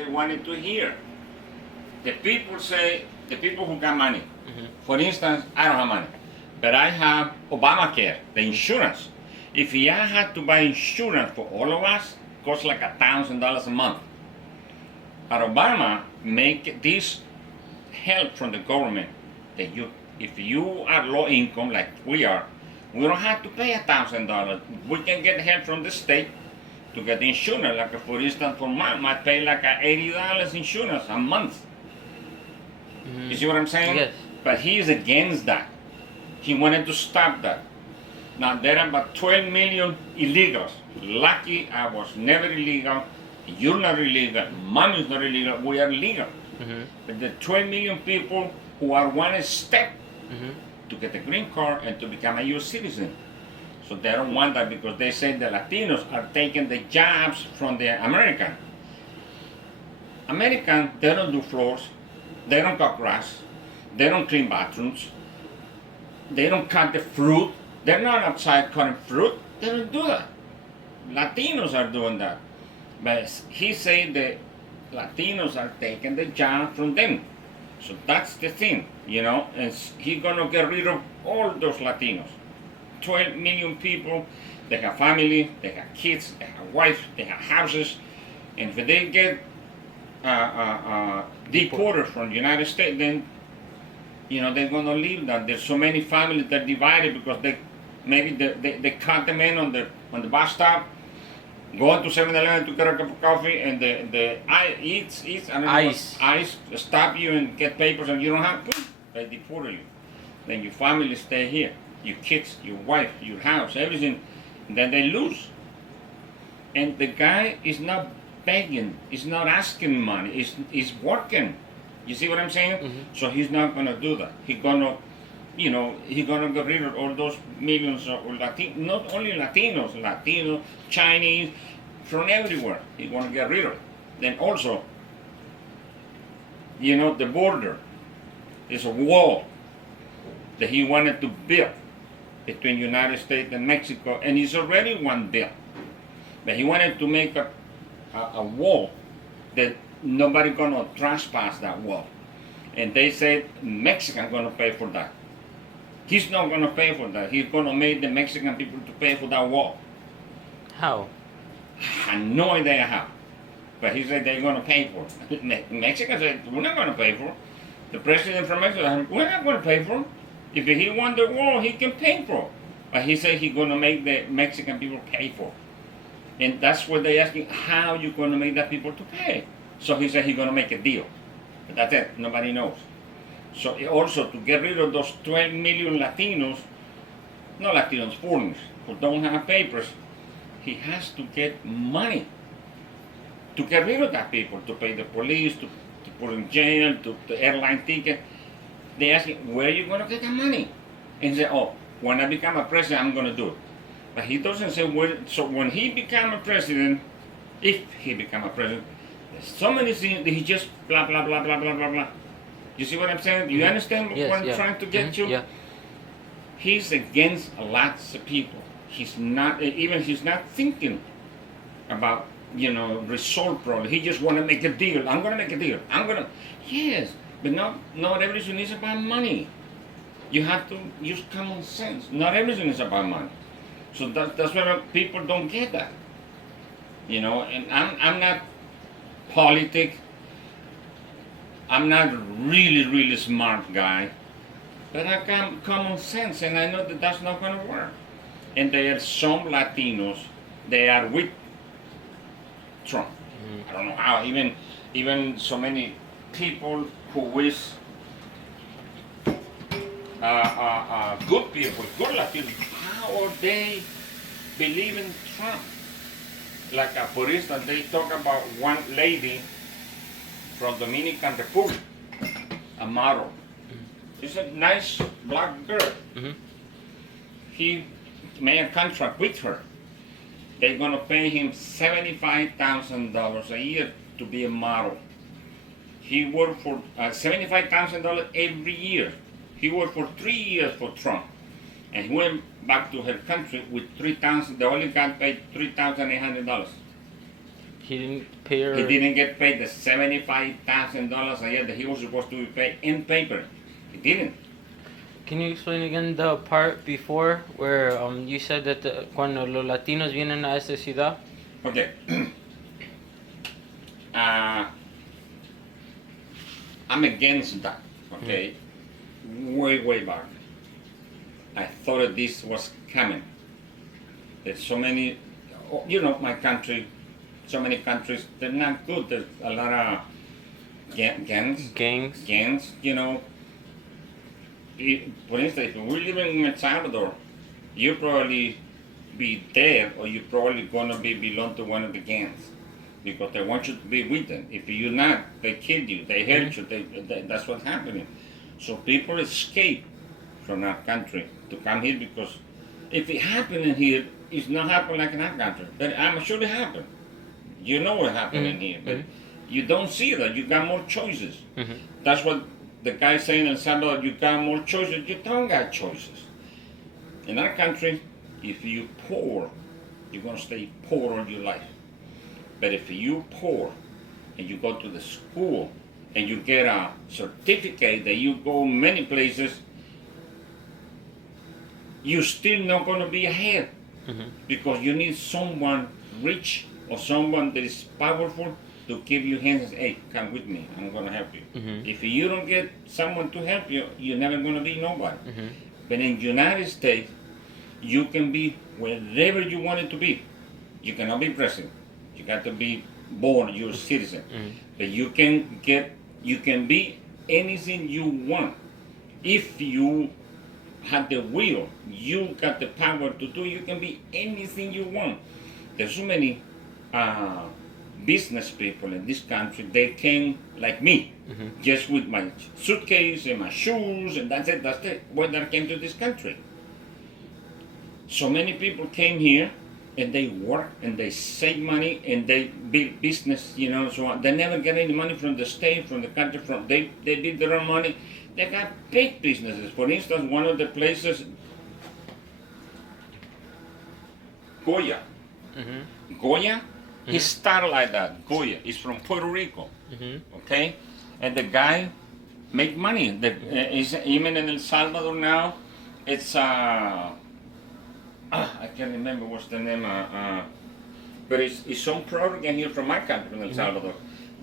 they wanted to hear. The people say, the people who got money. For instance, I don't have money, but I have Obamacare, the insurance. If I had to buy insurance for all of us, it costs like $1,000 a month. But Obama make this help from the government that if you are low income like we are, we don't have to pay $1,000. We can get help from the state to get insurance. Like for instance, for mom, I pay like $80 insurance a month. You see what I'm saying? Yes. But he is against that. He wanted to stop that. Now there are about 12 million illegals. Lucky I was never illegal. You're not illegal. Mom is not illegal. We are legal. But the 12 million people who are one step to get a green card and to become a U.S. citizen. So they don't want that because they say the Latinos are taking the jobs from the American. American, they don't do floors. They don't cut grass. They don't clean bathrooms. They don't cut the fruit. They're not outside cutting fruit. They don't do that. Latinos are doing that. But he said the Latinos are taking the job from them. So that's the thing, you know, and he's gonna get rid of all those Latinos. 12 million people, they have family, they have kids, they have wives, they have houses, and if they get deported from the United States, then, you know, they're gonna leave that. There's so many families that are divided because they cut them in on the bus stop, go to 7-Eleven to get a cup of coffee, and ICE stop you and get papers, and you don't have to. They deport you. Then your family stay here, your kids, your wife, your house, everything. Then they lose. And the guy is not begging, he's not asking money, he's working. You see what I'm saying? So he's not gonna do that. He's gonna get rid of all those millions of Latinos, not only Latinos, Chinese, from everywhere. He's gonna get rid of it. Then also, you know, the border is a wall that he wanted to build between United States and Mexico, and it's already one built. But he wanted to make a wall that nobody gonna trespass that wall. And they said Mexican gonna pay for that. He's not gonna pay for that. He's gonna make the Mexican people to pay for that wall. How? I have no idea how. But he said they're gonna pay for it. Mexican said, we're not gonna pay for it. The president from Mexico said, we're not gonna pay for it. If he wants the wall, he can pay for it. But he said he's gonna make the Mexican people pay for it. And that's what they asking, how you gonna make that people to pay? So he said he's gonna make a deal. But that's it, nobody knows. So also to get rid of those 12 million Latinos, not Latinos, foreigners, who don't have papers, he has to get money to get rid of that people, to pay the police, to put in jail, to the airline ticket. They ask him, where are you going to get the money? And he said, oh, when I become a president, I'm going to do it. But he doesn't say where. So when he become a president, if he become a president, there's so many things that he just blah, blah, blah, blah, blah, blah, blah. You see what I'm saying? Do you understand Yes, what I'm trying to get you? Yeah. He's against lots of people. He's not thinking about, you know, resolve problem. He just want to make a deal. I'm going to make a deal. Yes, but not everything is about money. You have to use common sense. Not everything is about money. So that's why people don't get that. You know, and I'm not politic. I'm not really, really smart guy. But I got common sense, and I know that that's not going to work. And there are some Latinos, they are with Trump. I don't know how, even so many people who wish good people, good Latinos, how are they believing Trump? Like, for instance, they talk about one lady from Dominican Republic, a model. She's a nice black girl. He made a contract with her. They're gonna pay him $75,000 a year to be a model. He worked for $75,000 every year. He worked for 3 years for Trump, and he went back to her country with $3,000. They only got paid $3,800. He didn't pay her. He didn't get paid the $75,000 a year that he was supposed to be paid in paper. He didn't. Can you explain again the part before where you said that cuando los latinos vienen a esta ciudad? Okay. I'm against that. Okay. Way back. I thought that this was coming. There's so many, my country, so many countries, they're not good. There's a lot of gangs, For instance, if we're living in El Salvador, you probably be dead or you're probably gonna belong to one of the gangs because they want you to be with them. If you're not, they kill you, they hurt you, that's what's happening. So people escape from our country to come here because if it happening here, it's not happening like in our country. But I'm sure it happened. You know what's happening here, but you don't see that. You got more choices. That's what the guy saying in El Salvador, you got more choices. You don't got choices. In our country, if you poor, you're gonna stay poor all your life. But if you poor and you go to the school and you get a certificate that you go many places, you're still not gonna be ahead because you need someone rich or someone that is powerful to give you hands and say, hey, come with me, I'm gonna help you. If you don't get someone to help you, you're never gonna be nobody. But in the United States, you can be wherever you want it to be. You cannot be president. You got to be born, you're a citizen. But you can be anything you want. If you have the will, you got the power to do, you can be anything you want. There's so many business people in this country, they came like me, just with my suitcase and my shoes, and that's it, when I came to this country. So many people came here, and they work, and they save money, and they build business, so on. They never get any money from the state, from the country, they did their own money. They got big businesses. For instance, one of the places, Goya. Goya, he started like that. Goya is from Puerto Rico, okay? And the guy make money. Even in El Salvador now, it's I can't remember what's the name, but it's some product in here from my country, from El Salvador.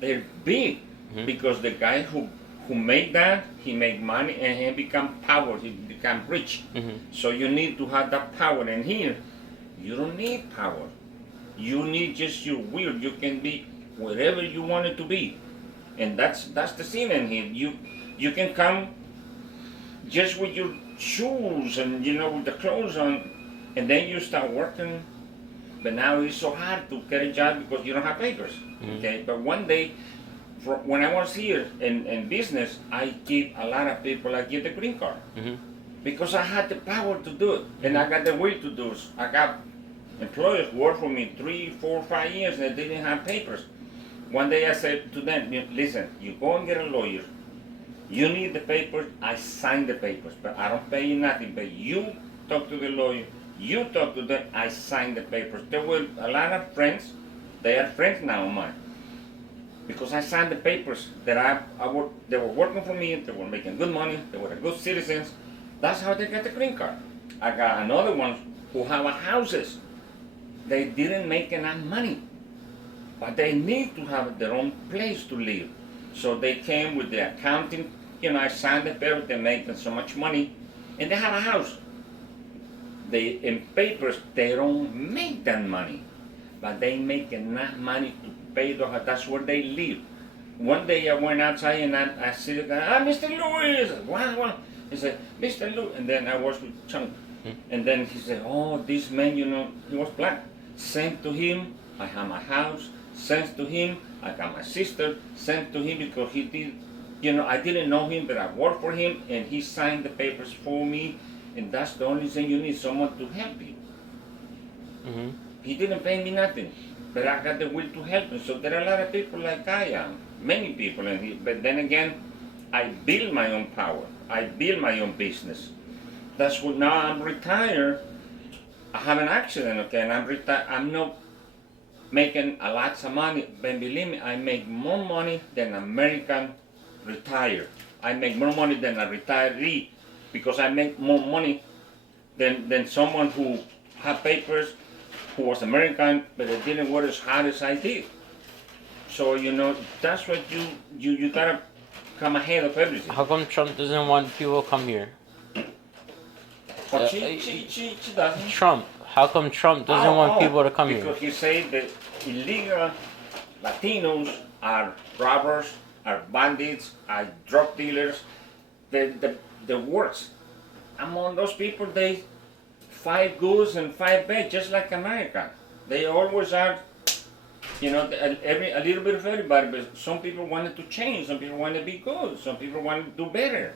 They're big because the guy who made that, he made money and he become power, he become rich. So you need to have that power. And here, you don't need power. You need just your will. You can be wherever you want it to be. And that's the thing in here. You can come just with your shoes and with the clothes on, and then you start working. But now it's so hard to get a job because you don't have papers. Okay, but one day, when I was here in business, I give a lot of people, I give the green card. Because I had the power to do it, and I got the will to do it. I got employers who worked for me 3, 4, 5 years, and they didn't have papers. One day I said to them, listen, you go and get a lawyer. You need the papers, I sign the papers, but I don't pay you nothing. But you talk to the lawyer, you talk to them, I sign the papers. There were a lot of friends, they are friends now of mine. Because I signed the papers that they were working for me, they were making good money, they were good citizens. That's how they got the green card. I got another one who have houses. They didn't make enough money, but they need to have their own place to live. So they came with the accounting, I signed the paper, they make so much money, and they have a house. In papers, they don't make that money, but they make enough money to pay the house. That's where they live. One day I went outside and I said, Mr. Lewis, wow. He said, Mr. Lewis, and then I was with Chunk. And then he said, oh, this man, he was black. Sent to him, I have my house. Sent to him, I got my sister. Sent to him because he did, I didn't know him, but I worked for him, and he signed the papers for me. And that's the only thing you need, someone to help you. He didn't pay me nothing, but I got the will to help him. So there are a lot of people like I am, many people. But then again, I build my own power. I build my own business. That's what now I'm retired. I have an accident, okay, and I'm retired. I'm not making a lots of money. But believe me, I make more money than American retired. I make more money than a retiree because I make more money than someone who had papers, who was American, but they didn't work as hard as I did. So that's what you gotta come ahead of everything. How come Trump doesn't want people to come here? But she doesn't. Trump. How come Trump doesn't want people to come here? Because he said that illegal Latinos are robbers, are bandits, are drug dealers. The worst. Among those people, they fight goods and fight bad, just like America. They always are, a little bit of everybody. But some people wanted to change. Some people want to be good. Some people want to do better.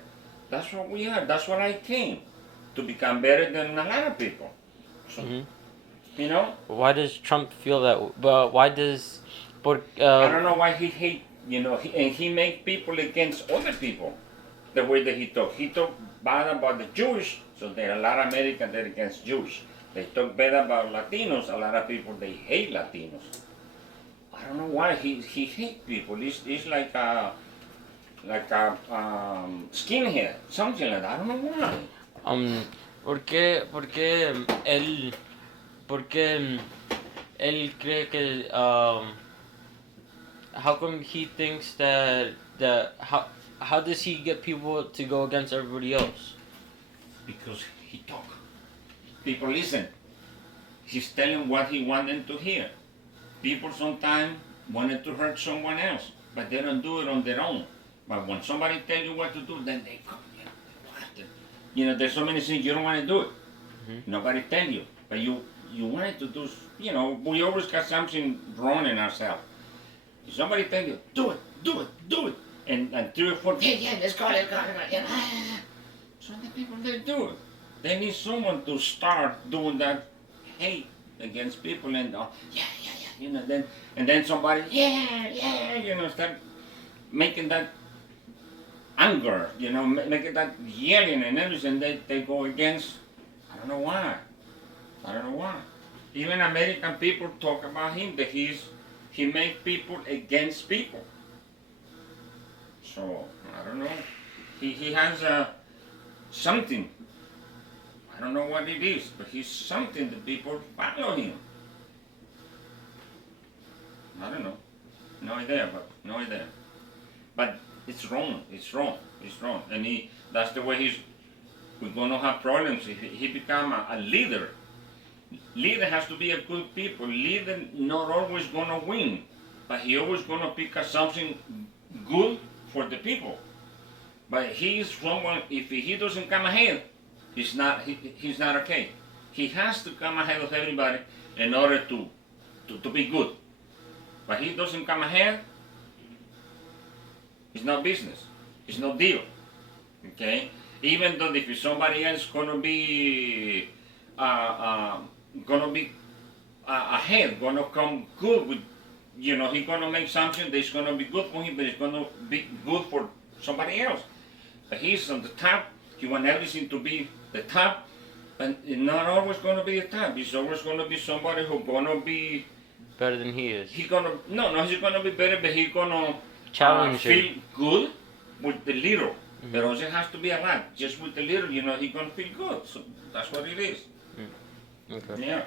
That's what we are. That's what I came to become better than a lot of people. So, Why does Trump feel that? But why does? I don't know why he hate. And he make people against other people. The way that he talk. He talk bad about the Jewish. So there are a lot of Americans that are against Jews. They talk bad about Latinos. A lot of people they hate Latinos. I don't know why he hate people. It's like a skinhead, something like that. I don't know why. ¿Por qué él cree que how come he thinks that how does he get people to go against everybody else? Because he talk. People listen. He's telling what he want them to hear. People sometimes wanted to hurt someone else, but they don't do it on their own. But when somebody tell you what to do, then they come. There's so many things you don't want to do it. Mm-hmm. Nobody tell you, but you wanted to do. We always got something wrong in ourselves. If somebody tell you, do it, and 3 or 4, yeah, let's go. So the people they do it. They need someone to start doing that hate against people and then somebody start making that anger, making that yelling and everything. They go against. I don't know why. Even American people talk about him that he make people against people. So I don't know. He has something. I don't know what it is, but he's something that people follow him. I don't know. No idea. But it's wrong. And that's the way we're gonna have problems if he become a leader. Leader has to be a good people. Leader not always gonna win, but he always gonna pick up something good for the people. But he's someone, if he doesn't come ahead, he's not okay. He has to come ahead of everybody in order to be good. But he doesn't come ahead, it's not business. It's no deal. Okay? Even though if somebody else gonna be ahead, gonna come good with, he's gonna make something that's gonna be good for him, but it's gonna be good for somebody else. But he's on the top. He wants everything to be the top, but it's not always gonna be the top. It's always gonna be somebody who's gonna be better than he is. He's gonna he's gonna be better, but he's gonna challenge feel good with the little. Mm-hmm. But also has to be a lot. Just with the little, he's gonna feel good. So that's what it is. Okay. Yeah.